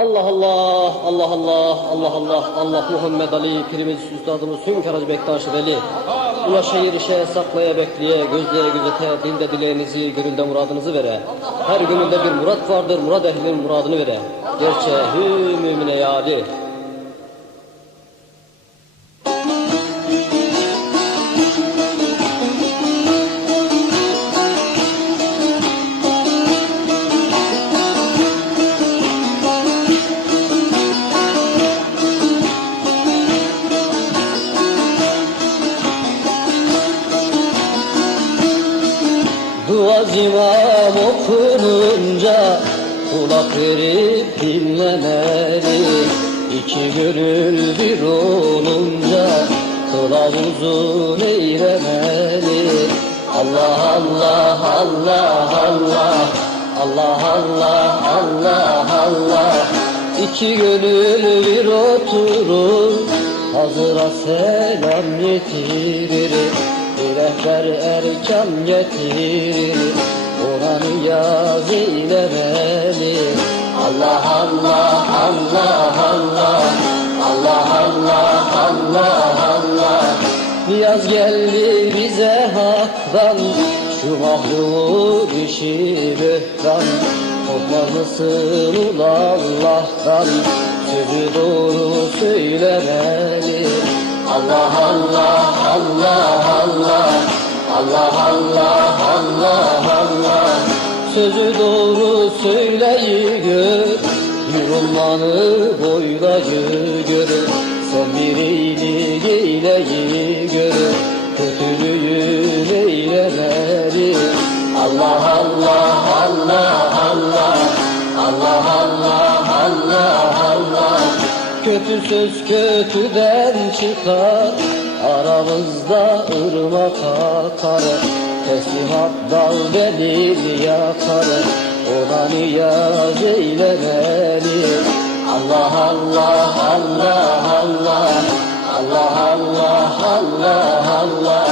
Allah Allah, Allah Allah, Allah Allah, Allah Muhammed Ali, Pirimiz Üstadımız Hünkar Hacı Bektaş Veli. Ula şehir işe saklaya bekleye, gözleye gözete, dilde dileğinizi, gönülde muradınızı vere. Her gönülde bir murat vardır, murad ehlinin muradını vere. Gerçe mümine yâli. Duaz imam okununca kulak verip dinlemeli. İki gönül bir olunca kılavuzun eylemeli. Allah Allah Allah Allah Allah Allah Allah Allah. İki gönül bir oturur, hazıra selam getirir. Rehber erkan getirir, ona niyaz eylemeli. Allah Allah Allah Allah Allah Allah Allah Allah. Niyaz geldi bize haktan, şu mahluğu işi böhtan. Korkmaz mısın ula Allah'tan, sözü doğru söylemeli. Allah Allah Allah Allah Allah Allah Allah Allah. Sözü doğru söyleyi gör, yorulmanı boylayı gör. Son bir iyilik eyleyi gör, kötülüğü eylemeli. Allah Allah Allah Allah Allah Allah Allah Allah. Kötü söz kötüden çıkar, aramızda ırmak akar. Teslimat dal delil yakar, ona niyaz eylemeli. Allah Allah Allah Allah Allah Allah Allah Allah.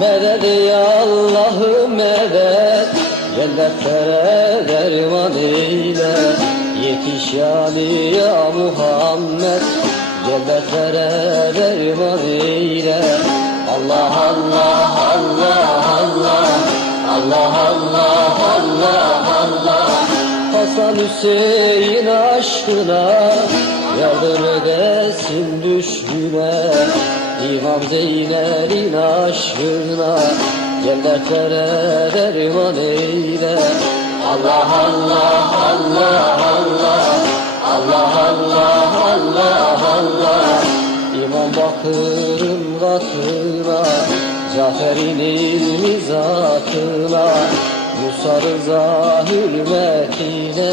Medet ya Allah'ım medet, cennetlere derman eyle. Yetiş yani ya Muhammed, cennetlere derman eyle. Allah Allah Allah Allah Allah Allah Allah Allah. Hasan Hüseyin aşkına yardım edesin düşmüne. İmam Zeynel'in aşkına cennetlere derman eyle. Allah Allah Allah Allah Allah Allah Allah Allah. İmam Bakır'ın katına, Cafer'in ilmi zatına, Musa Rıza hürmetine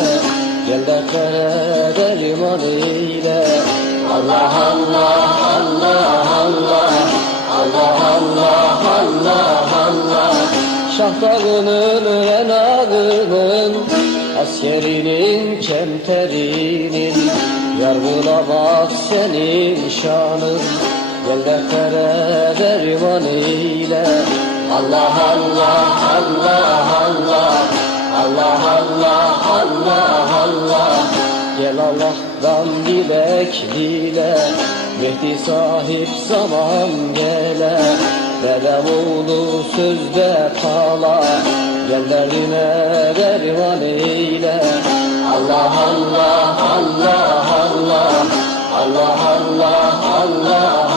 cennetlere derman eyle. Allah Allah Allah Allah Allah Allah Allah Allah. Şahtağının renağının, askerinin kemterinin, yargılamak senin şanın, cennetlere derman eyle. Allah Allah Allah Allah Allah Allah Allah Allah. Gel Allah'tan dilek dile, Mehdi sahip zaman gele. Dedem oğlu sözde kala, gel derdine derman eyle. Allah Allah Allah Allah Allah Allah Allah.